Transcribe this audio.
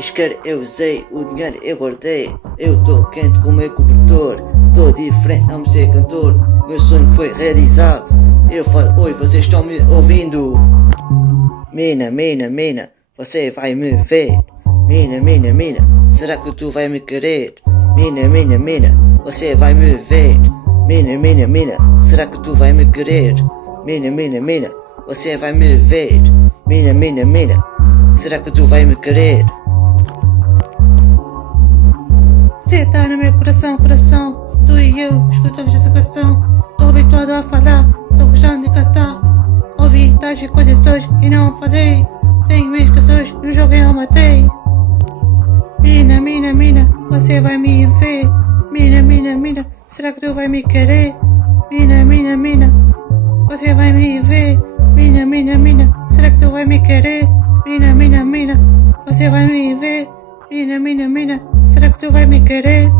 Isqueiro eu usei, o dinheiro eu guardei. Eu tô quente como meu cobertor. Tô diferente, amo ser cantor. Meu sonho foi realizado. Eu falo, oi, vocês estão me ouvindo? Mina, mina, mina, você vai me ver. Mina, mina, mina, será que tu vai me querer? Mina, mina, mina, você vai me ver. Mina, mina, mina, será que tu vai me querer? Mina, mina, mina, você vai me ver. Mina, mina, mina, será que tu vai me querer? Cê tá no meu coração, coração. Tu e eu escutamos essa canção. Tô habituado a falar, tô gostando de cantar. Ouvi tais recordações e não falei. Tenho minhas canções, no jogo eu matei. Mina, mina, mina, você vai me ver. Mina, mina, mina, será que tu vai me querer? Mina, mina, mina, você vai me ver. Mina, mina, mina, será que tu vai me querer? Mina, mina, mina, você vai me ver. Mina, mina, mina, será que tu vai me querer?